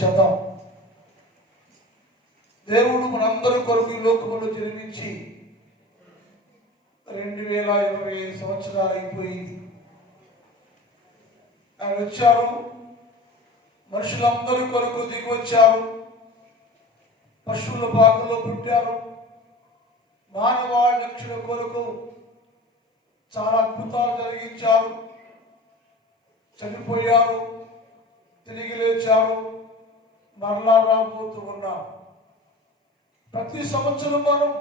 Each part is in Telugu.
చేద్దాం. దేవుడు మనందరి కొరకు ఈ లోకములో జన్మించి 2025 సంవత్సరాలు అయిపోయింది. ఆయన వచ్చారు, మనుషులందరి కొరకు దిగి వచ్చారు, పశువుల పాకలో పుట్టారు, మానవాళి రక్షణ కొరకు చాలా అద్భుతాలు జరిగించారు, చనిపోయారు, తిరిగి లేచారు, మరలా రాబోతూ ఉన్నారు. ప్రతి సంవత్సరం మనం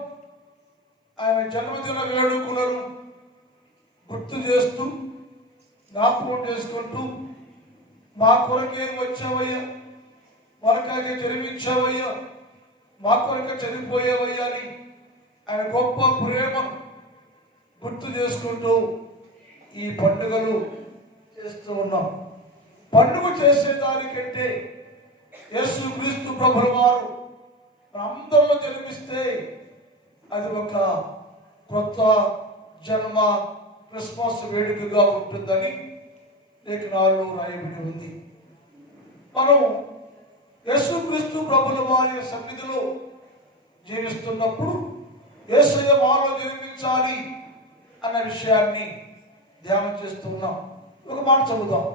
ఆయన జన్మదిన వేడుకలను గుర్తు చేస్తూ జ్ఞాపకం చేసుకుంటూ మా కొరకే వచ్చావయ్యా, మరొకరికి జన్మించావయ్యా, మా కొరకే చనిపోయావయ్యా అని ఆయన గొప్ప ప్రేమను గుర్తు చేసుకుంటూ ఈ పండుగలు చేస్తూ ఉన్నాం. పండుగ చేసేదానికంటే యేసుక్రీస్తు ప్రభుల వారు అందరిలో జన్మిస్తే అది ఒక కొత్త జన్మ క్రిస్మస్ వేడుకగా ఉంటుందని లేఖనాల్లో రాయబడి ఉంది. మనం యేసుక్రీస్తు ప్రభుల వారి సన్నిధిలో జీవిస్తున్నప్పుడు యేసయ్య మాలో జన్మించాలి అన్న విషయాన్ని ధ్యానం చేస్తున్నాం. ఒక మాట చదువుదాం.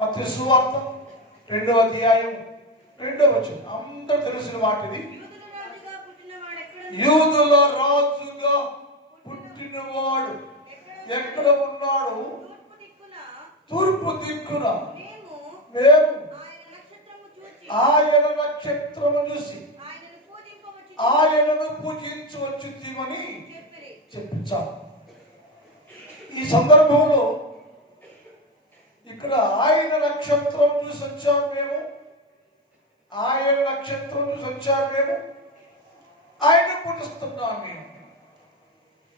మత్తయి సువార్త 2వ అధ్యాయం 2వ వచనం. అందరూ తెలిసిన వాటిది. యూదుల రాజుగా పుట్టినవాడు ఎక్కడ ఉన్నాడు? తూర్పు దిక్కున. మేము ఆయన నక్షత్రము చూసి ఆయనను పూజించవచ్చుమని చెప్పించాలి. ఈ సందర్భంలో ఇక్కడ ఆయన నక్షత్రం చూసి వచ్చాము మేము, ఆయన నక్షత్రం చూసి వచ్చాము మేము, ఆయన పూజిస్తున్నాం మేము.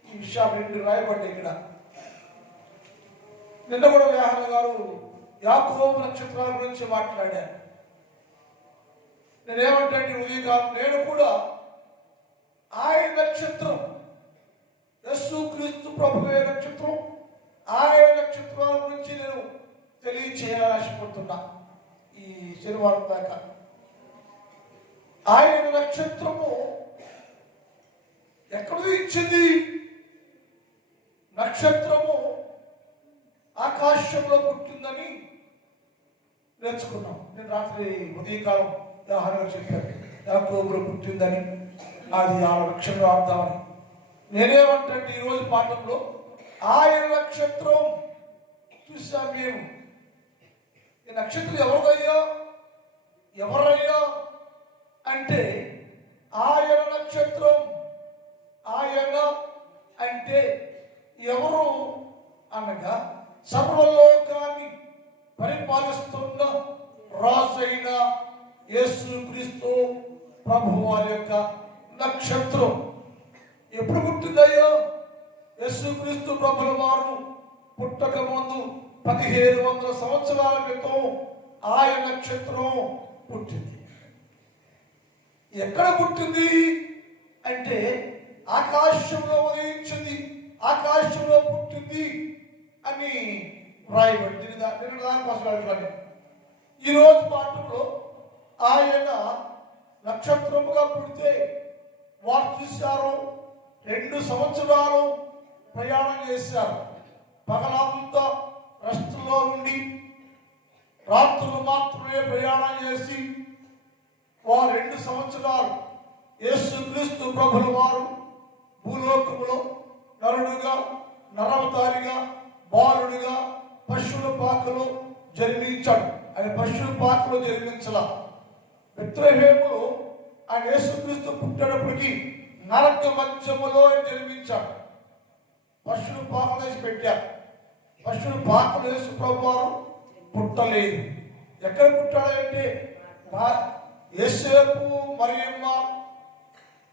ఈ విషయాలు 2 రాయబడ్డాయి ఇక్కడ. నిన్న కూడా వ్యాహన గారు యాకోబు నక్షత్రాల గురించి మాట్లాడారు. నేనేమంటే ఉదయకాలం నేను కూడా ఆయన నక్షత్రం, యేసుక్రీస్తు ప్రభువే నక్షత్రం, ఆయన నక్షత్రాల గురించి నేను తెలియచేయాలని ఆశపడుతున్నా. ఈ శనివారం దాకా ఆయన నక్షత్రము ఎక్కడ ఇచ్చింది? నక్షత్రము ఆకాశంలో పుట్టిందని నేర్చుకున్నాం. నేను రాత్రి ఉదయకాలం ఉదాహరణగా చెప్పాను, యాకోబులో పుట్టిందని, అది ఆ నక్షత్రం అర్థమని. నేనేమంటే ఈరోజు పాఠంలో ఆయన నక్షత్రం చూసాం మేము. ఈ నక్షత్రం ఎవరయ్యా అంటే ఆయన నక్షత్రం. ఆయన అంటే ఎవరు అనగా సర్వలోకాన్ని పరిపాలిస్తున్న రాజైన యేసుక్రీస్తు ప్రభువు వారి యొక్క నక్షత్రం. ఎప్పుడు పుట్టిందయ్యా? యేసుక్రీస్తు ప్రభుల వారు పుట్టక ముందు 1500 సంవత్సరాల క్రితం ఆయన నక్షత్రం పుట్టింది. ఎక్కడ పుట్టింది అంటే ఆకాశంలో ఉదయించింది, ఆకాశంలో పుట్టింది అని వ్రాయబడింది. దానికోసం ఈరోజు పాఠంలో ఆయన నక్షత్రముగా పుడితే వారు చూశారు, 2 సంవత్సరాలు ప్రయాణం చేశారు. పగలంతా రెస్ట్లో ఉండి రాత్రులు మాత్రమే ప్రయాణం చేసి వారు 2 సంవత్సరాలు యేసుక్రీస్తు ప్రభుల వారు భూలోకములో నరుడుగా, నరవతారిగా, బాలుడిగా పశువుల పాకలో జన్మించాడు. ఆయన పశువుల పాకలో జన్మించాల. బెత్లెహేములో ఆయన యేసుక్రీస్తు పుట్టేటప్పటికి నరక మధ్యములో ఆయన జన్మించాడు. పశువుల పాకలు వేసి పెట్టారు. పశువుల పాకలు యేసు ప్రభు వారు పుట్టలేదు. ఎక్కడ పుట్టాడంటే యేసేపు మరియమ్మ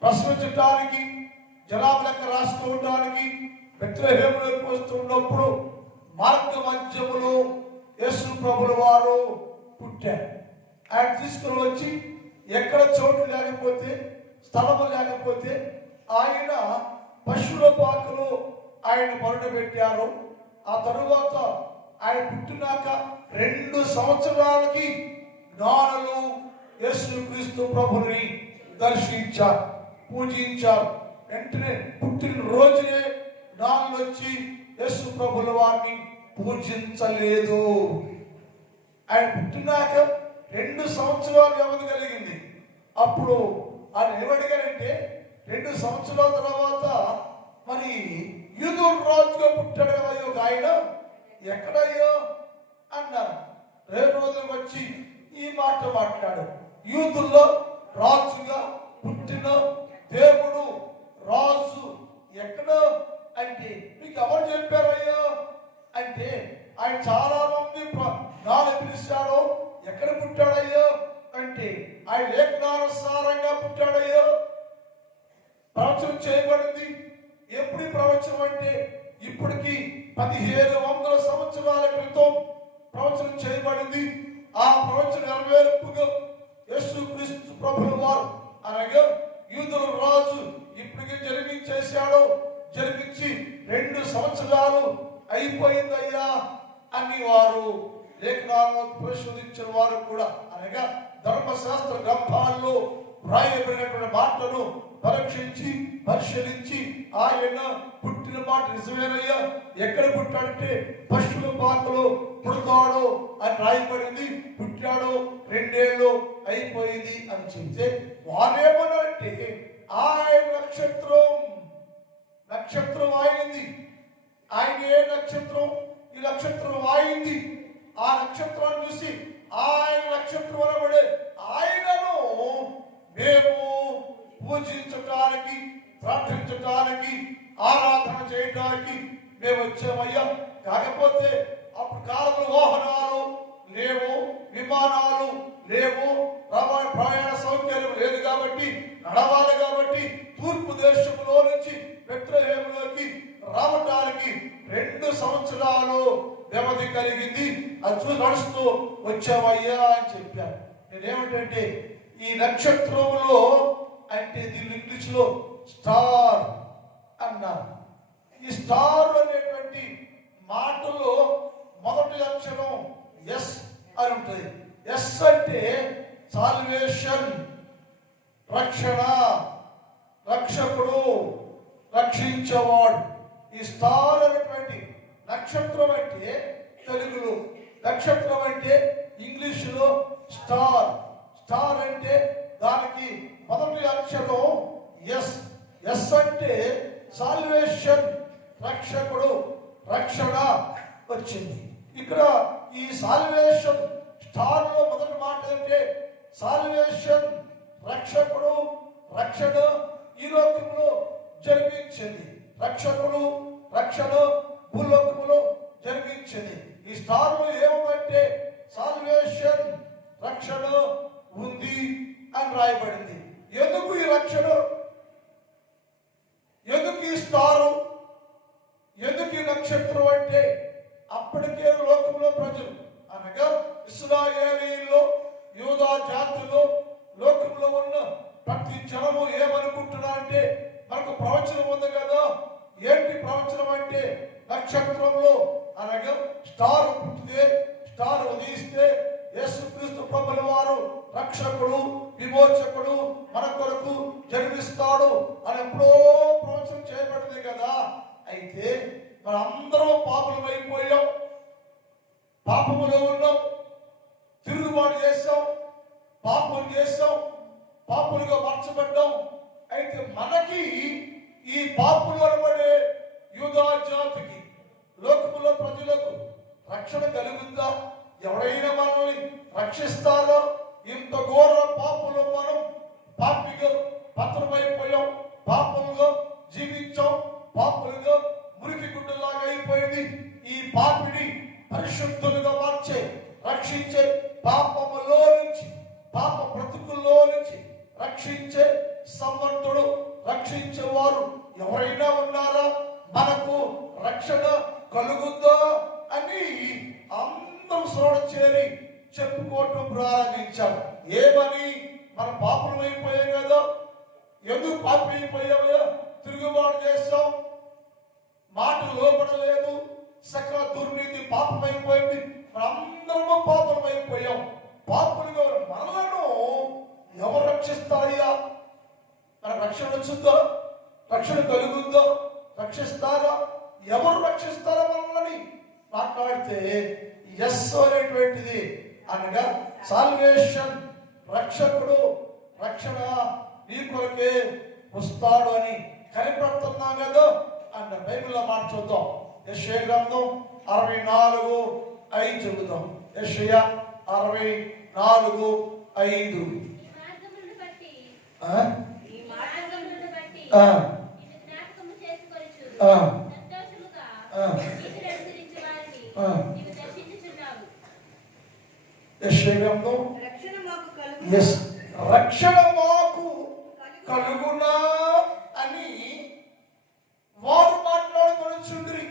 ప్రసవించడానికి, జనాభా లెక్క రాసుకోవడానికి బెత్లెహేములోకి వస్తున్నప్పుడు మార్గ మధ్యములో యేసు ప్రభుల వారు పుట్టారు. ఆయన తీసుకుని వచ్చి ఎక్కడ చోటు లేకపోతే, స్థలము లేకపోతే ఆయన పశువుల పాకలో ఆయన మరణ పెట్టారు. ఆ తరువాత ఆయన పుట్టినాక 2 సంవత్సరాలకి జ్ఞానులు, యేసుక్రీస్తు ప్రభుని దర్శించారు, పూజించారు. వెంటనే పుట్టిన రోజునే నాన్న వచ్చి యేసు ప్రభుల వారిని పూజించలేదు. ఆయన పుట్టినాక 2 సంవత్సరాలు వ్యవధి కలిగింది. అప్పుడు ఆయన ఏమడిగారంటే 2 సంవత్సరాల తర్వాత మరి యూదుల రాజుగా పుట్టాడు కదా ఒక ఆయన, ఎక్కడయ్యో అన్నారు. 2 రోజులకు వచ్చి ఈ మాట మాట్లాడు, యూదుల్లో రాజుగా పుట్టిన దేవుడు రాజు ఎక్కడ అంటే మీకు ఎవరు చెప్పారయ్యో అంటే, ఆయన చాలా మంది నాన్న పిలిచాడో, ఎక్కడ పుట్టాడయ్యో అంటే ఆయన లేఖనానుసారంగా పుట్టాడయ్యో. ప్రవచనం చేయబడింది. ఎప్పుడు ప్రవచనం అంటే ఇప్పటికి 1500 సంవత్సరాల క్రితం ప్రవచనం చేయబడింది. ఆ ప్రవచన నెరవేర్పుగా యేసుక్రీస్తు ప్రభుల వారు అనగా యూదుల రాజు ఇప్పటికే జరిగించేశాడు. జరిగించి 2 సంవత్సరాలు అయిపోయిందయ్యా అని వారు లేఖనాలను పరిశోధించిన వారు కూడా అనగా ధర్మశాస్త్ర గ్రంథాల్లో వ్రాయబడినటువంటి మాటను పరీక్షించి పరిశీలించి ఆయన పుట్టిన మాట నిజమేనయ్యా, ఎక్కడ పుట్టాడంటే పశువుల పాకలో పుడతాడు అని రాయబడింది. పుట్టాడు 2 ఏళ్ళు అయిపోయింది అని చెప్తే వారేమన్నారంటే ఆయన నక్షత్రం ఆయింది. ఆయన ఏ నక్షత్రం? ఈ నక్షత్రం ఆయింది. ఆ నక్షత్రాన్ని చూసి ఆయన నక్షత్రం అనబడే ఆయనను మేము పూజించటానికి, ప్రార్థించటానికి, ఆరాధన చేయటానికి మేము వచ్చామయ్యా. కాకపోతే అప్పుడు కాలంలో వాహనాలు లేవు, విమానాలు లేవు, ప్రయాణ సౌకర్యం లేదు కాబట్టి నడవాలి. కాబట్టి తూర్పు దేశంలో నుంచి బెత్లెహేములోకి రావటానికి 2 సంవత్సరాలు వ్యవధి కలిగింది. అది చూసి నడుస్తూ వచ్చామయ్యా అని చెప్పాను. నేనేమిటంటే ఈ నక్షత్రంలో అంటే దీని ఇంగ్లీష్ లో స్టార్ అన్నారు. ఈ స్టార్ అనేటువంటి మాటలో మొదటి అక్షరం ఎస్ అని ఉంటుంది. ఎస్ అంటే సాల్వేషన్, రక్షణ, రక్షకుడు, రక్షించేవాడు. ఈ స్టార్ అనేటువంటి నక్షత్రం అంటే తెలుగులో, నక్షత్రం అంటే ఇంగ్లీషులో స్టార్. స్టార్ అంటే దానికి మొదటి అక్షరం ఎస్. ఎస్ అంటే సాల్వేషన్, రక్షకుడు, రక్షణ వచ్చింది. ఇక్కడ ఈ సాల్వేషన్ స్టార్ లో మొదటి మాట అంటే సాల్వేషన్, రక్షకుడు, రక్షణ ఈ లోకంలో జరిగించింది. రక్షకుడు, రక్షణ భూలోకములో జరిగించింది. ఈ స్టార్ లో ఏమంటే సాల్వేషన్, రక్షణ ఉంది అని రాయబడింది. ఎందుకు ఈ రక్షణ? ఎందుకు ఈ స్టారు? ఎందుకు ఈ నక్షత్రం అంటే అప్పటికే లోకంలో ప్రజలు అనగా ఇశ్రాయేలీయుల్లో, యూదా జాతిలో, లోకంలో ఉన్న ప్రతి జనము ఏమనుకుంటున్నా అంటే మనకు ప్రవచనం ఉంది కదా. ఏంటి ప్రవచనం అంటే నక్షత్రంలో అనగా స్టార్ పుట్టితే, స్టార్ ఉదయిస్తే యేసుక్రీస్తు ప్రభుల వారు రక్షకుడు, విమోచకుడు మన కొరకు జన్మిస్తాడు అని ఎప్పుడో ప్రవచనం చేయబడింది కదా. అయితే మనందరం పాపలమైపోయాం, పాపములో ఉన్నాం, తిరుగుబాటు చేశాం, పాపం చేశాం, పాపులుగా మార్చబడ్డాం. అయితే మనకి ఈ పాపులు అనబడే యూదా జాతికి, లోకములో ప్రజలకు రక్షణ కలుగుతుందా? ఎవరైనా మనల్ని రక్షిస్తారో? ఇంత ఘోర పాపులు మనం పాపిగా పత్రమైపోయాం, పాపముగా జీవించాం, పాపులుగా మురికి గుడ్డలాగా అయిపోయింది. ఈ పాపిని పరిశుద్ధులుగా మార్చే, రక్షించే, పాపములో నుంచి, పాప బ్రతుకుల్లో నుంచి రక్షించే సమర్థుడు, రక్షించేవారు ఎవరైనా ఉన్నారా? మనకు రక్షణ కలుగుద్దా అని అందరూ సోడ చేరి చెప్పుకోవటం ప్రారంభించారు. ఏమని? మన పాపం అయిపోయాయి కదా. ఎందుకు పాపం అయిపోయావా? తిరుగుబాటు చేస్తాం, మాట లోపడలేదు, సకల దుర్నీతి పాపమైపోయింది. అందరము పాపమైపోయాం. పాపులుగా మనలను రక్షిస్తారయ్యా? మనకు రక్షణ వచ్చిందో, రక్షణ కలుగుందో, రక్షిస్తారా? ఎవరు రక్షిస్తారో మనల్ని మాట్లాడితే ఎస్ అనేటువంటిది అనగా సాల్వేషన్, రక్షకుడు, రక్షణ నీ కొరకే వస్తాడు అని కనిపెడుతున్నాం కదా అన్న బైబిల్లో మాట చూద్దాం. యెషయా గ్రంథం 64:5 చెబుదాం. యెషయా 64:5. రక్షణ మాకు కలుగునా అని వారు మాట్లాడుకొని చుండ్రి.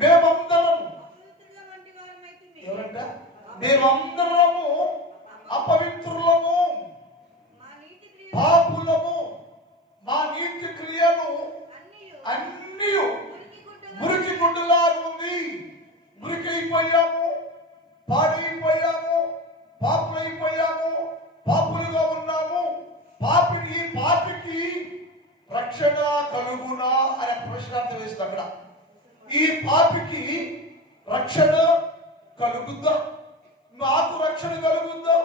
మేమందరం ఎవరంట? మేమందరము అపవిత్రులము, పాపులము, మా నీతి క్రియలు అన్నీ మురికి గుడ్డులాగా ఉంది. మురికైపోయాము, పాడైపోయాము, పాపులైపోయాము, పాపులుగా ఉన్నాము. పాపికి రక్షణ కలుగునా అనే ప్రశ్నార్థం వేసింది అక్కడ. ఈ పాపికి రక్షణ కలుగుద్దా? మాకు రక్షణ కలుగుద్దా?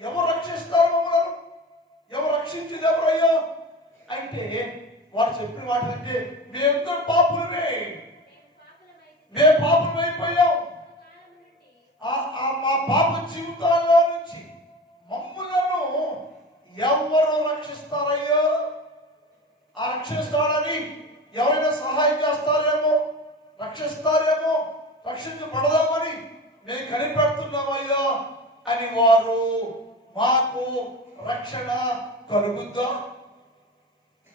ఎవరు రక్షిస్తారు మమ్మల్ని? ఎవరు రక్షించింది ఎవరయ్యా అంటే వారు చెప్పిన వాటికంటే మేమందరం పాపులమే, మేము పాపులమైపోయాం. మా పాప జీవితాల్లో నుంచి మమ్ములను ఎవరు రక్షిస్తారయ్యో? ఆ రక్షిస్తాడని ఎవరైనా సహాయం చేస్తారేమో, రక్షిస్తారేమో, రక్షించబడదామని మేము కనిపెడుతున్నామయ్యా అని వారు మాకు రక్షణ కలుగుద్దా?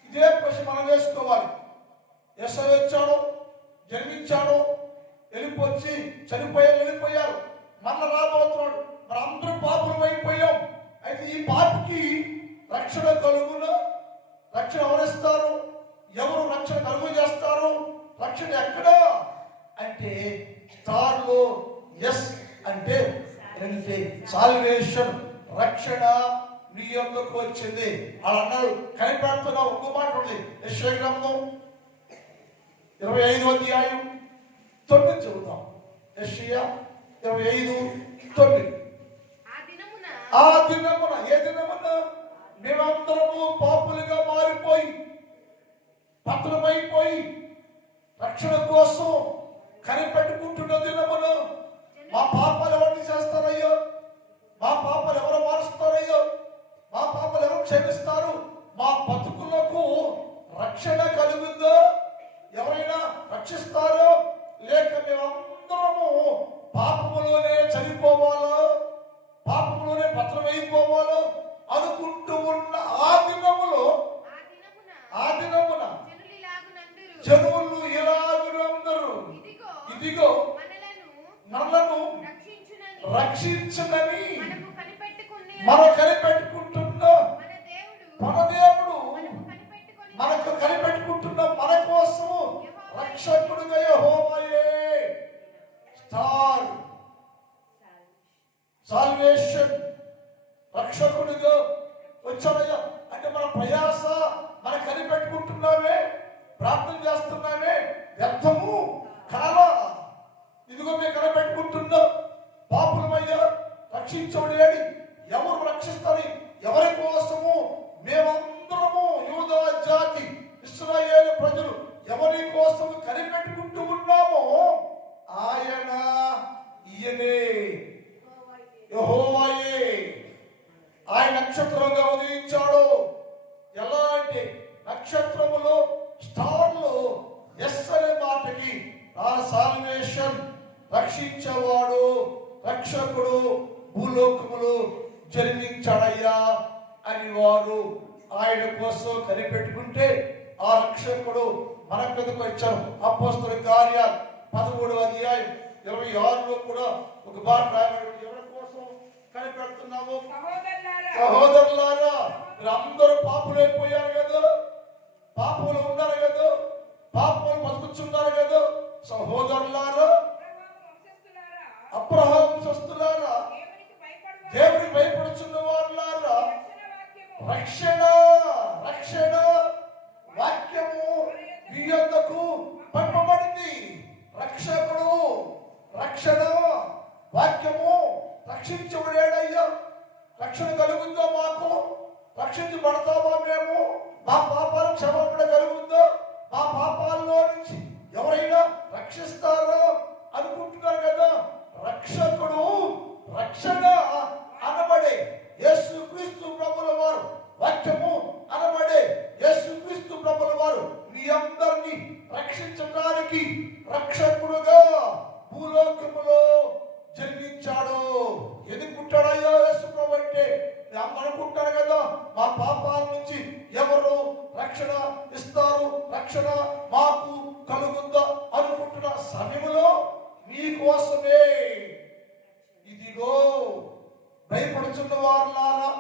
ఇదే ప్రశ్న మనం వేసుకోవాలి. యేసు వచ్చాడు, జన్మించాడు, వెళ్ళిపోయి వెళ్ళిపోయారు, మళ్ళా రాబోతున్నాడు. మరి అందరూ పాపులం అయిపోయాం. అయితే ఈ పాపికి రక్షణ కలుగునా? రక్షణ ఎవరిస్తారు? ఎవరు రక్షణ కలుగు చేస్తారు? రక్షణ ఎక్కడా అంటే స్టార్లో ఎస్ అంటే సాల్వేషన్, రక్షణ నీ యొక్కకు వచ్చింది అని అన్నాడు. కనిపెడుతున్నావు. ఇంకో మాట ఉంది. యెషయా గ్రంథం 25:9 చెబుతాం. యెషయా 25:9. ఆ దినమున, ఏ దినమున? మేమందరము పాపులుగా మారిపోయి పతనమైపోయి రక్షణ కోసం కనిపెట్టుకుంటున్న దినమున మా పాపాలు ఎవరిని చేస్తారయ్యో? మా పాపాలు ఎవరు మారుస్తారయ్యో? మా పాపాలు ఎవరు క్షమిస్తారు? మా బతుకులకు రక్షణ కలుగుద్దో? ఎవరైనా రక్షిస్తారో? లేక మేమందరము పాపములోనే చనిపోవాలో, పాపములోనే పత్రమైపోవాలో అనుకుంటూ ఉన్న ఆ దినమున జనులు ఇలాగునందరు, ఇదిగో మనలను రక్షించదని మనం కనిపెట్టుకుంటున్న మన దేవుడు, మనకు కనిపెట్టుకుంటున్న మన కోసము రక్షకుడుగా యెహోవాయే స్టార్ సాల్వేషన్ రక్షకుడుగా వచ్చాడయ్యా. అంటే మన ప్రయాస మనం కనిపెట్టుకుంటున్నామే, ప్రార్థన చేస్తున్నామే, వ్యర్థము కాలా. ఇదిగో మేము కనిపెట్టుకుంటున్నాం. పాపులమయ్యా, రక్షించబడేది ఎవరు రక్షిస్తారు? ఎవరి కోసము? మేమందరము యూదా జాతి, ఇశ్రాయేలు ప్రజలు ఎవరి కోసము కనిపెట్టుకుంటూ ఉన్నామో ఆయన, ఈయనే యెహోవాయే. ఆయన నక్షత్రంగా ఉదయించాడు. ఎలా అంటే నక్షత్రములో, స్టార్లో ఎస్ అనే మాటకి ఆ సాల్వేషన్, రక్షించేవాడు, రక్షకుడు భూలోకములు జన్మించాడయ్యా అని వారు ఆయన కోసం కనిపెట్టుకుంటే ఆ రక్షకుడు మన మీదకు వచ్చారు. అపోస్తలుల కార్యాలు 13:26 కూడా ఒక మాట రాయబడింది. ఎవరి కోసం కనిపెడుతున్నాము? సహోదరులారా, అందరూ పాపులైపోయారు కదా, పాపులు ఉన్నారు కదా, పాపులు బతుకుతున్నారు కదా. సహోదరులారా, అబ్రహాము వంశస్థులారా, రక్షణ రక్షణ వాక్యము మీ యొద్దకు పంపబడింది. రక్షకుడు రక్షణ వాక్యము రక్షించబడేడయ్యా. రక్షణ కలుగుందో మాకు? రక్షించబడతామో మేము? మా పాపాలు క్షమాపణ కలుగుందో? మా పాపాల్లో నుంచి ఎవరైనా రక్షిస్తారో అనుకుంటున్నారు కదా. రక్షకుడు రక్షణ అనబడే యేసుక్రీస్తు ప్రభుల వారు, వాక్యము అనబడే యేసుక్రీస్తు ప్రభుల వారు మీ అందరినీ రక్షించడానికి రక్షకుడుగా భూలోకములో జన్మించాడు. ఎందుకు పుట్టాడయ్యో యేసు ప్రభు అంటే? అనుకుంటారు కదా, మా పాపాల నుంచి ఎవరు రక్షణ ఇస్తారు, రక్షణ మాకు కలుగుందా అనుకుంటున్న సమయంలో మీకోసమే ఇదిగో భయపడుచున్న వారులారా,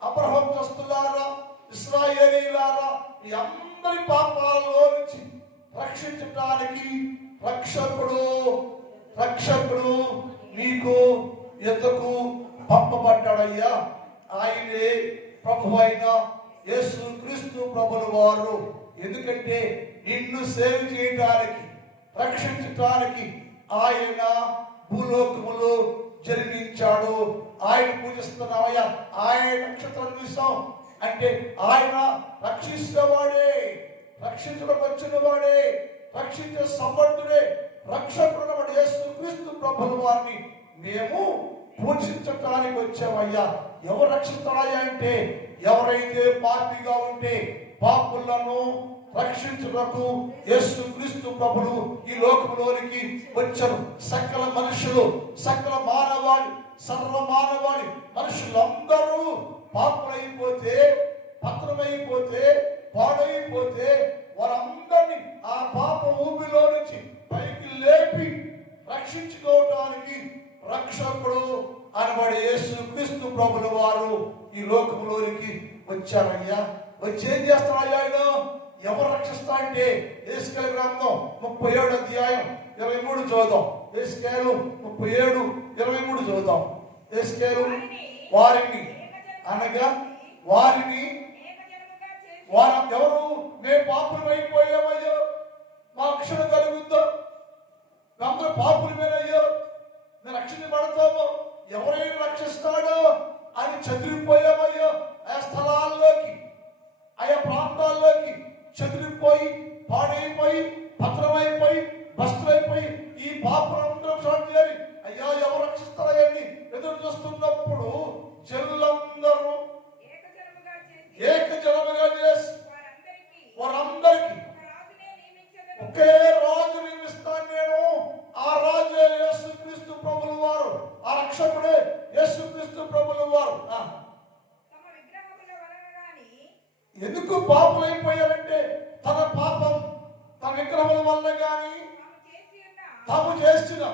అబ్రహంస్తులారా, ఇశ్రాయేలీయులారా, ఈ అందరి పాపాలలో నుంచి రక్షించడానికి రక్షకుడు మీకు ఎద్దకు పంపబడ్డాడయ్యా. ఆయనే ప్రభు అయిన యేసుక్రీస్తు ప్రభుల వారు. ఎందుకంటే నిన్ను సేవ చేయడానికి, రక్షించడానికి ఆయన భూలోకములో జన్మించాడు. ఆయన పూజిస్తున్నామయ్యా. ఆయన నక్షత్రం చూసాం అంటే ఆయన రక్షించేవాడే, రక్షించడం వచ్చిన వాడే, రక్షించే సమర్థుడే, రక్షకుడు యేసుక్రీస్తు ప్రభుల వారిని మేము పూజించడానికి వచ్చామయ్యా. ఎవరు రక్షిస్తాడయ్యా అంటే, ఎవరైతే పాపిగా ఉంటే పాపులను రక్షించుటకు యేసుక్రీస్తు ప్రభులు ఈ లోకంలోనికి వచ్చారు. సకల మనుషులు, సకల మానవాళి, సర్వ మానవాళి మనుషులందరూ పాపులైపోతే, పత్రమైపోతే, పాడైపోతే వారందరినీ ఆ పాప ఊపిలో నుంచి పైకి లేపి రక్షించుకోవడానికి రక్షకుడు అనబడే యేసుక్రీస్తు ప్రభుల వారు ఈ లోకంలోనికి వచ్చారయ్యా. వచ్చి ఏం చేస్తారయ్యా? ఆయన ఎవరు రక్షిస్తా అంటే యేసుకేలు గ్రంథం 37 అధ్యాయం 23 చదువుదాం. యేసుకేలు 37:23 చదువుదాం. యేసుకేలు వారిని అనగా వారిని ఎవరు? మేము పాపులు అయిపోయామయ్యో, మా రక్షణ కలుగుద్దో, అందరూ పాపులమేనయ్యో, మేము రక్షించబడతాము, ఎవరైనా రక్షిస్తాడో అని చదివిపోయామయ్యో. ఆ స్థలాల్లోకి, ఆయా ప్రాంతాల్లోకి చెదిరిపోయి, పాడైపోయి, పత్రమైపోయి, బస్తులైపోయి ఈ పాపులందరూ చేరి అయ్యా ఎవరు రక్షిస్తారని ఎదురు చూస్తున్నప్పుడు జనులందరూ ఏకజనముగా చేసి వారందరికీ ఒకే రాజు నియమిస్తాను నేను. ఆ రాజు యేసుక్రీస్తు ప్రభుల వారు, ఆ రక్షకుడే యేసుక్రీస్తు ప్రభుల వారు. ఎందుకు పాపులైపోయారంటే తన పాపం, తన విగ్రహముల వల్ల గాని, తాము చేసిన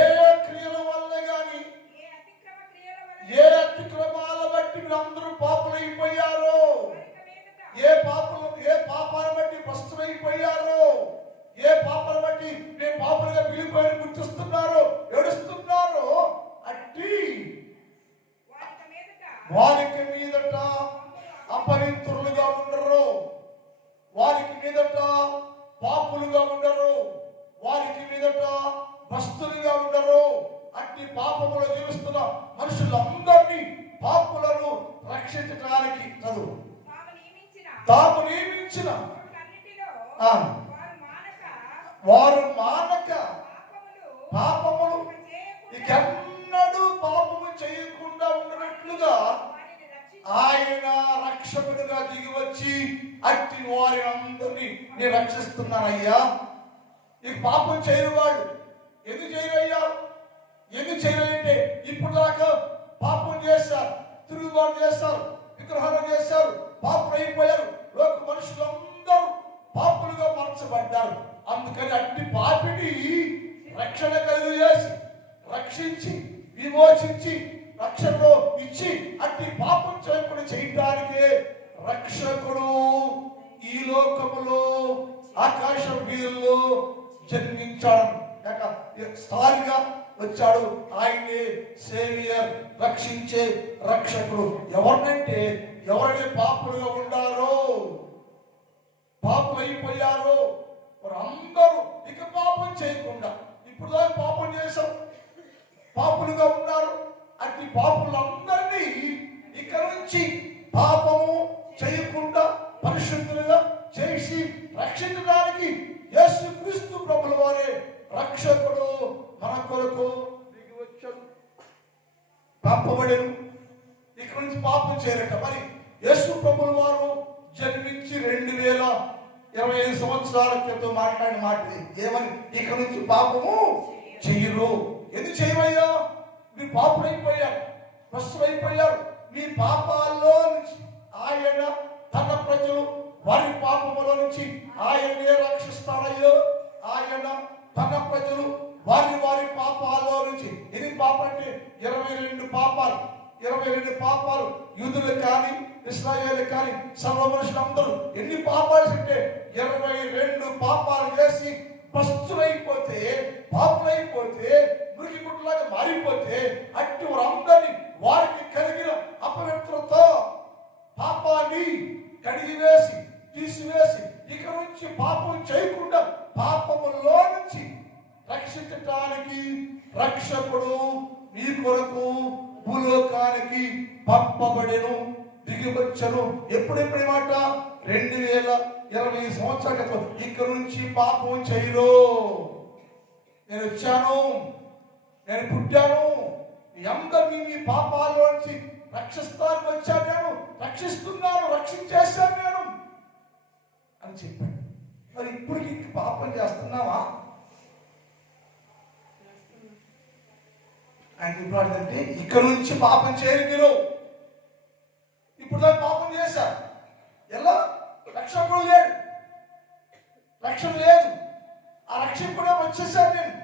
ఏ క్రియల వల్ల గాని, ఏ అతిక్రమాల బట్టి అందరూ పాపులైపోయారు, ఏ పాపాలను బట్టి భ్రష్టులైపోయారు, ఏ పాపాలను బట్టి నేను పాపులుగా పిలిపోయి గుర్తిస్తున్నారు, ఏడుస్తున్నారు, అట్టి వారికి మీదట అపవిత్రులుగా ఉండరు, వారికి మీదట పాపులుగా ఉండరు, వారికి మీదట భ్రష్టులుగా ఉండరు. అట్టి పాపములో జీవిస్తున్న మనుషులందరినీ, పాపులను రక్షించడానికి తాము నియమించిన వారు మానక పాపములు ఇకెన్నడూ పాపము చేయకుండా ఉన్నట్లుగా ఆయన రక్షకుడుగా దిగి వచ్చి అట్టి వారి అందరినీ నేను రక్షిస్తున్నానయ్యా. ఈ పాపం చేయని వాడు ఎందుకు చేయరయ్యా? ఎందుకు చేయరంటే ఇప్పుడు దాకా పాపం చేశారు, తిరుగుబాటు చేశారు, విగ్రహాలు చేశారు, పాపం అయిపోయారు. లోక మనుషులందరూ పాపులుగా మార్చబడ్డారు. అందుకని అట్టి పాపిని రక్షణ కలుగు చేసి, రక్షించి, విమోచించి, రక్షణలో ఇచ్చి అట్టి పాపం చేయకుండా చేయటానికే రక్షకుడు ఈ లోకములో ఆకాశ వీధుల్లో జన్మించాడు. స్థానిగా వచ్చాడు. ఆయనే సేవియర్, రక్షించే రక్షకుడు. ఎవరినంటే ఎవరైతే పాపులుగా ఉండారో, పాపులు అయిపోయారో వారందరూ ఇక పాపం చేయకుండా, ఇప్పుడు దాకా పాపం చేశాం, పాపులుగా ఉన్నారు. అట్టి పాపులందరినీ ఇక నుంచి పాపము చేయకుండా పరిశుద్ధులుగా చేసి రక్షించడానికి యేసుక్రీస్తు ప్రభుల వారే రక్షకుడు మన కొరకు దిగి వచ్చాడు, పంపబడెను. ఇక నుంచి పాపం చేయరట. మరి యేసు ప్రభుల వారు జన్మించి 2025 సంవత్సరాల క్రితం మాట్లాడిన మాట ఇది. ఏమని? ఇక నుంచి పాపము చెయ్యరు. ఎందుకు చేయమయ్యా? మీరు పాపులైపోయారు, భ్రష్టులైపోయారు. మీ పాపాల్లో నుంచి ఆయన తన ప్రజలు వారి పాపములో నుంచి ఆయనే రక్షిస్తాడయ్యో. ఆయన తన ప్రజలు వారి వారి పాపాల్లో నుంచి, ఎన్ని పాపాలు అంటే 22 పాపాలు, 22 పాపాలు. యూదులు కానీ ఇశ్రాయేలు కానీ సర్వ మనుషులందరూ ఎన్ని పాపాలు అంటే 22 పాపాలు చేసి భ్రష్టులైపోతే, పాపులైపోతే, మురికి గుడ్డలాగా మారిపోతే, అట్టి వారందరినీ వారికి కలిగిన అపవిత్రత పాపాన్ని కడిగివేసి తీసివేసి ఇక నుంచి పాపం చేయకుండా పాపములో నుంచి రక్షించటానికి రక్షకుడు మీ కొరకు భూలోకానికి పంపబడెను, దిగివచ్చను. ఎప్పుడెప్పుడు మాట? 2020 సంవత్సరాల క్రితం. ఇక్కడ నుంచి పాపం చేయరు. నేను వచ్చాను, నేను పుట్టాను, మీ అందరినీ మీ పాపాల్లోంచి రక్షిస్తానికి వచ్చాను, నేను రక్షిస్తున్నాను, రక్షించేశాను నేను అని చెప్పాడు. మరి ఇప్పటికి పాపం చేస్తున్నావా? ఆయన చెప్పాడంటే ఇక్కడ నుంచి పాపం చేయరు మీరు. ఇప్పుడు దాకా పాపం చేశారు. ఎలా? రక్షకుడు లేడు, రక్షణ లేదు. ఆ రక్షకుడే వచ్చేసాను నేను.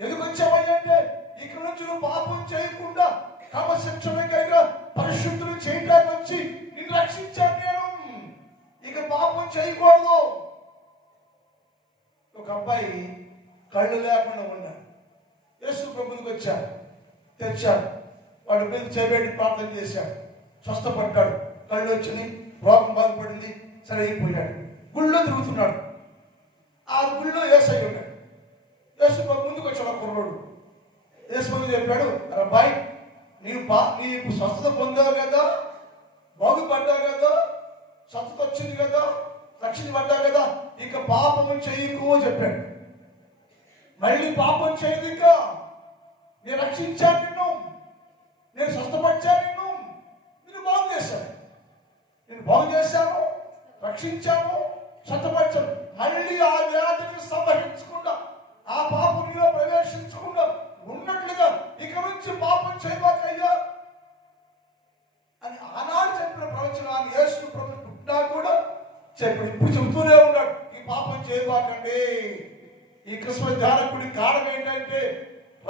ఎందుకు వచ్చావని అంటే ఇక్కడ నుంచి నువ్వు పాపం చేయకుండా క్రమశిక్షణకైనా పరిశుద్ధులు చేయడానికి వచ్చి నిన్ను రక్షించాను నేను. ఇక పాపం చేయకూడదు. ఒక అబ్బాయి కళ్ళు లేకుండా ఉన్నాడు. యేసు ప్రభువుకి వచ్చాడు, తెచ్చాడు. వాడి మీద చేయబెట్టి ప్రార్థన చేశాడు, స్వస్థపడ్డాడు. కళ్ళు వచ్చినాయి, రోగం బాగుపడింది, సరే అయిపోయాడు. గుళ్ళో తిరుగుతున్నాడు. ఆ గుళ్ళో యేసయ్య ఉన్నాడు. యేసు ప్రభు ముందుకు వచ్చాడు. కుర్రోడు యేసు ప్రభు చెప్పాడు, అబ్బాయి నీవు స్వస్థత పొందావు కదా, బాగుపడ్డావు కదా, స్వస్థత వచ్చింది కదా, రక్షించబడ్డావు కదా, ఇక పాపము చేయకు అని చెప్పాడు. మళ్ళీ పాపం చేయదు. ఇక నేను రక్షించాను నిన్ను, నేను స్వస్థపరిచాను నిన్ను, నేను బాగు చేశాను, నేను బాగు చేశాను, రక్షించాను, స్వస్థపరిచాను. మళ్ళీ ఆ వ్యాధిని సంహరించకుండా, ఆ పాపం నీలో ప్రవేశించకుండా ఉన్నట్లుగా ఇక నుంచి పాపం చేయబాకయ్యా అని ఆనాడు చెప్పిన ప్రవచనాన్ని యేసు ప్రభు పుట్టినా కూడా చెప్పాడు. ఇప్పుడు చెబుతూనే ఉన్నాడు, ఈ పాపం చేయబాకండి. ఈ క్రిస్మస్ ధ్యానకుడి కారణం ఏంటంటే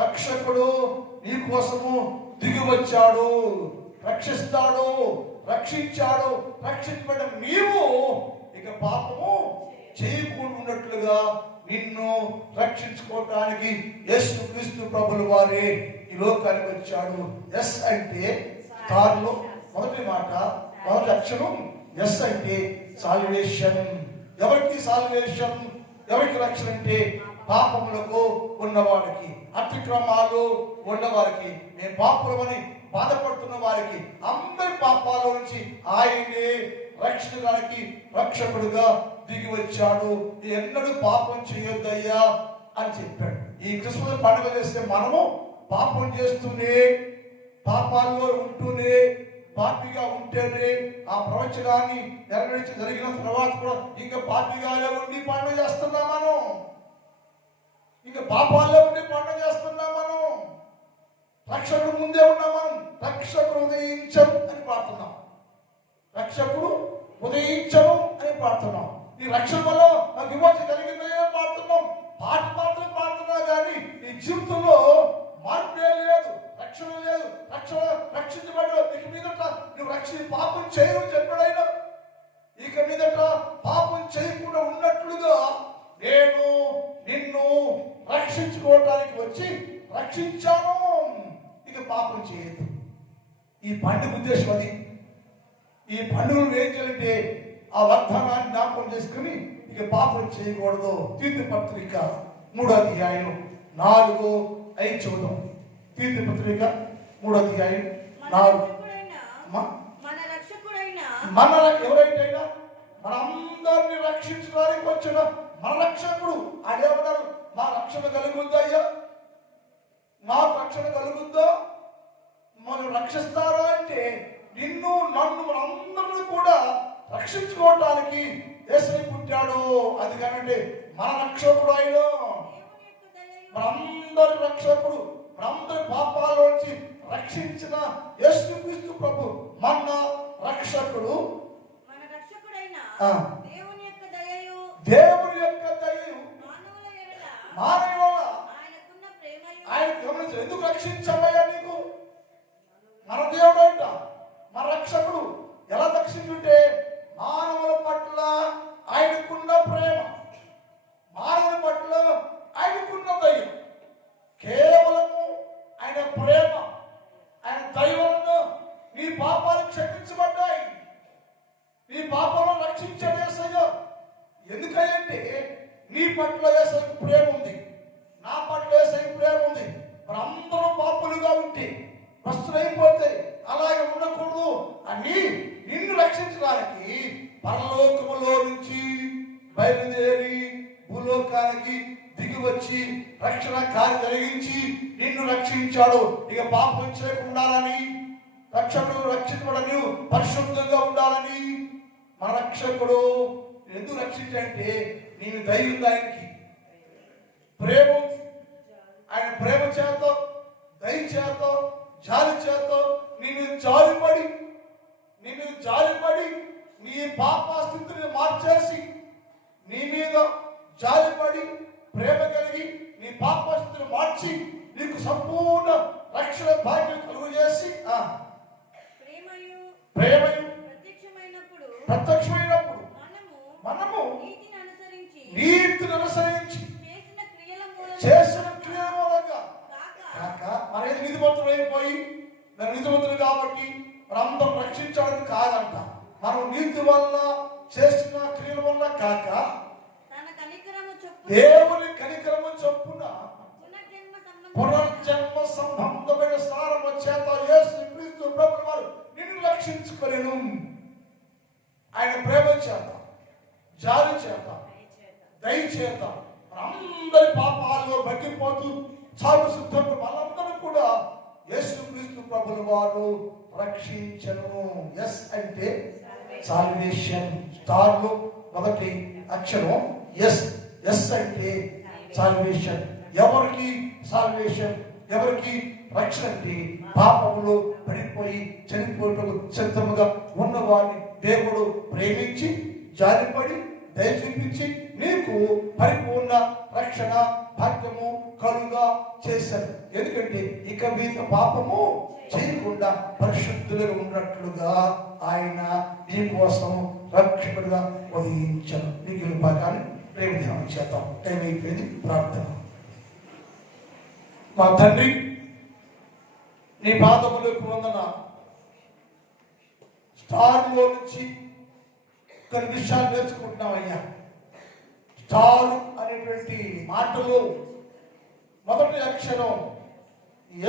రక్షకుడు నీ కోసము దిగి వచ్చాడు, రక్షిస్తాడు, రక్షించాడు. రక్షించబడిన నీవు ఇక పాపము చేయకుండా ఉన్నట్లుగా నిన్ను రక్షించుకోవటానికి యేసుక్రీస్తు ప్రభుల వారే ఈ లోకానికి వచ్చాడు. ఎస్ అంటే కారులో మొదటి మాట, మొదటి అక్షరం ఎస్ అంటే సాల్వేషన్. ఎవరికి సాల్వేషన్? ఎవరికి రక్షణ అంటే పాపములకు ఉన్నవారికి, అతిక్రమాలు ఉన్నవారికి, మేము పాపులమని బాధపడుతున్న వారికి, అందరి పాపాల నుంచి ఆయనే రక్షించడానికి రక్షకుడుగా దిగి వచ్చాడు. ఎన్నడూ పాపం చేయొద్దయ్యా అని చెప్పాడు. ఈ క్రిస్మస్ పండుగ చేస్తే మనము పాపం చేస్తూనే, పాపాల్లో ఉంటూనే, పాపిగా ఉంటేనే ఆ ప్రవచనాన్ని నెరవేర్చి జరిగిన తర్వాత కూడా ఇంకా పాపిగానే ఉండి పండుగ చేస్తున్నాం మనం, ఇంకా పాపాల్లో ఉండి పండుగ చేస్తున్నాం మనం. రక్షకుడు ముందే ఉన్నాం మనం. రక్షకుడు ఉదయించను అని పాడుతున్నాం, రక్షకుడు ఉదయించను అని పాడుతున్నాం. ఈ రక్షణ వల్ల విమోచన కలిగిందని పాడుతున్నాం. పాట మాత్రం పాడుతున్నా కానీ ఈ జీవితంలో మార్పే లేదు, రక్షణ లేదు. రక్షించబడి ఇక మీదట నువ్వు పాపం చేయను చెప్పాడైనా. ఇక మీదట పాపం చేయకుండా ఉన్నట్లుగా నేను నిన్ను రక్షించుకోవటానికి వచ్చి రక్షించాను, ఇక పాపం చేయొద్దు. ఈ పండుగ ఉద్దేశం అది. ఈ పండుగను ఏం చేయాలంటే ఆ వర్తమానాన్ని జ్ఞాపకం చేసుకుని ఇక పాపం చేయకూడదు. తీర్పు పత్రిక 3వ అధ్యాయం 4-5 చూద్దాం. తీర్పు పత్రిక 3వ అధ్యాయం 4. మన ఎవరైనా మనందరినీ రక్షించడానికి వచ్చిన మన రక్షకుడు అదేమన్నారు, మా రక్షణ కలుగుద్దా అయ్యా, మాకు రక్షణ కలుగుద్దా, మనం రక్షిస్తారా అంటే నిన్ను నన్ను మనందరినీ కూడా రక్షించుకోవడానికి యేసయ్య పుట్టాడు. అది కానంటే మన రక్షకుడు ఆయన, మనందరి రక్షకుడు, మనందరి పాపాలోంచి రక్షించిన యేసుక్రీస్తు ప్రభు మన రక్షకుడు. దేవుని యొక్క దయయు మానవుల ఆయన ఎందుకు రక్షించావయ్యా నీకు? మన దేవుడు అంట, మన రక్షకుడు. ఎలా రక్షించుంటే మానవుల పట్ల ఆయనకున్న ప్రేమ, మానవుల పట్ల ఆయనకున్న దయ, కేవలము ఆయన ప్రేమ, ఆయన దయ వలన నీ పాపాలు క్షమించబడ్డాయి. నీ పాపంలో రక్షించాడు యేసయ్య. ఎందుకంటే నీ పట్ల యేసయ్యకు ప్రేమ ఉంది, నా పట్ల యేసయ్యకు ప్రేమ ఉంది. మరి అందరూ పాపులుగా ఉంటే భ్రష్టులైపోతే అలాగే ఉండకూడదు అని నిన్ను రక్షించడానికి పరలోకములో నుంచి బయలుదేరి భూలోకానికి దిగి వచ్చి రక్షణ కార్యం జరిగించి నిన్ను రక్షించాడు. ఇక పాపం చేయకుండా ఉండాలని, రక్షకుడు రక్షించబడని పరిశుద్ధంగా ఉండాలని మన రక్షకుడు ఎందుకు రక్షించంటే నేను దయ ఉంది, ఆయనకి ప్రేమ ఉంది. ఆయన ప్రేమ చేత, దయ చేత, జాలి చేత నేను జాలిపడి నీ పాప స్థితిని మార్చేసి నీ మీద జాలిపడి ప్రేమ కలిగి నీ పాప స్థితిని మార్చి నీకు సంపూర్ణ రక్షణ భాగ్యం కలుగు చేసి ప్రేమయు ప్రత్యక్షమైనప్పుడు మనము నీతిని అనుసరించి చేసిన క్రియల మూలంగా కాక మన నీతిమంతులు అయిపోయి మన నీతిమంతులు కాబట్టి మనందరం రక్షించడానికి కాదంట. మనం నీతి వల్ల చేసిన క్రియల వల్ల కాక దేవుని కనికరము చొప్పున పునర్జన్మ సంబంధమైన స్నానము చేత యేసుక్రీస్తు ప్రభువు వారు నిన్ను రక్షించుకొనెను. ఆయన ప్రేమ చేత, జాలి చేత, దయ చేత అందరి పాపాల్లో బట్టిపోతూ చావు సిద్ధంగా వాళ్ళందరూ కూడా యేసుక్రీస్తు ప్రభువు వారు రక్షించను. ఎస్ అంటే సాల్వేషన్. స్టార్లో మొదటి అక్షరం ఎస్. ఎస్ అంటే సాల్వేషన్. ఎవరికి సాల్వేషన్, ఎవరికి రక్షణ అంటే పాపములో పడిపోయి చనిపోవటం సిద్ధముగా ఉన్నవారిని దేవుడు ప్రేమించి జాలిపడి దయ చూపించి నీకు పరిపూర్ణ రక్షణ భాగ్యము కలుగా చేశారు. ఎందుకంటే ఇక మీద పాపము చేయకుండా పరిశుద్ధులుగా ఉన్నట్లుగా ఆయన నీ కోసం రక్షకుడుగా వహించను. మిగిలిన భాగాన్ని రేపు ధ్యానం చేద్దాం. టైం అయిపోయింది. ప్రార్థన. మా తండ్రి, నీ పాదములకు వందనాలు. స్టార్లో నుంచి కొన్ని విషయాలు నేర్చుకుంటున్నామయ్యా. స్టార్ అనేటువంటి మాటలో మొదటి అక్షరం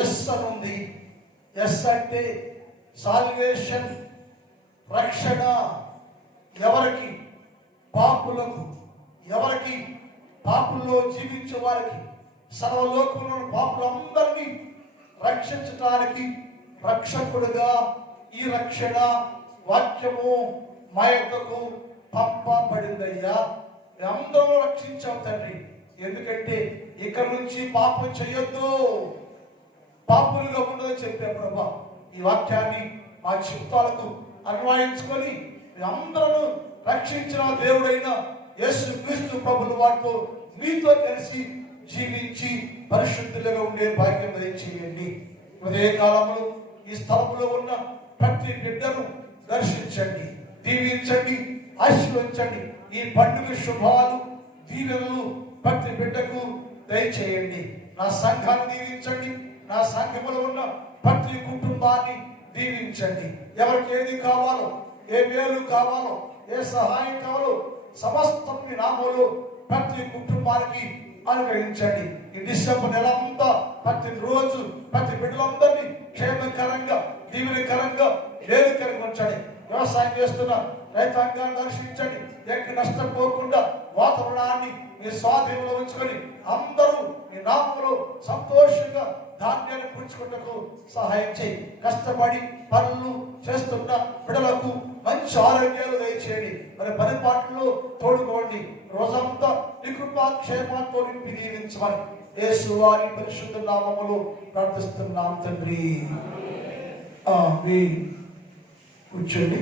ఎస్ అని ఉంది. ఎస్ అంటే సాల్వేషన్, రక్షణ. ఎవరికి? పాపులకు. ఎవరికి? పాపుల్లో జీవించే వారికి, సర్వలోకంలో పాపులందరినీ రక్షించడానికి రక్షకుడుగా ఈ రక్షణ వాక్యము మా యొక్కకు పంపబడిందయ్యా. అందరూ రక్షించాం తండ్రి. ఎందుకంటే ఇక్కడ నుంచి పాపం చేయొద్దు, పాపులుగా ఉండదని చెప్పే ప్రభా, ఈ వాక్యాన్ని మా చిత్తాలకు అన్వయించుకొని అందరూ రక్షించిన దేవుడైన యేసుక్రీస్తు ప్రభువు వారితో మీతో కలిసి జీవించి పరిశుద్ధులుగా ఉండే భాగ్యం దయచేయండి. ఉదయ కాలంలో ఈ స్థలంలో ఉన్న ప్రతి బిడ్డను దర్శించండి, దీవించండి, ఆశీర్వదించండి. ఈ పండుగ శుభాలు, దీవెనలు ప్రతి బిడ్డకు దయచేయండి. నా సంఘాన్ని దీవించండి. నా సంఘములో ఉన్న ప్రతి కుటుంబాన్ని దీవించండి. ఎవరికి ఏది కావాలో, ఏ మేలు కావాలో, ఏ సహాయం కావాలో సమస్తం మీ నామములో ప్రతి కుటుంబానికి అనుగ్రహించండి. ఈ డిసెంబర్ నెల అంతా ప్రతి రోజు ప్రతి బిడ్డలందరినీ క్షేమకరంగా, దీవెనకరంగా, మేలుకరంగా ఉంచండి. వ్యవసాయం చేస్తున్న రైతాంగాన్ని దర్శించండి. ఎక్కడ నష్టపోకుండా వాతావరణాన్ని మీ స్వాధీనంలో ఉంచుకొని అందరూ మీ నామములో సంతోషంగా ధాన్యాన్ని పుంజుకుంటకు సహాయం చేయి. కష్టపడి పనులు చేస్తున్న బిడ్డలకు మంచి ఆరోగ్యాలు దయచేయండి. మరి పని పాటల్లో తోడుకోండి. రోజంతా నీ కృపా క్షేమాలతో నింపి దీవించమని యేసు వారి పరిశుద్ధ నామములో ప్రార్థిస్తున్నాం తండ్రి. కూర్చోండి.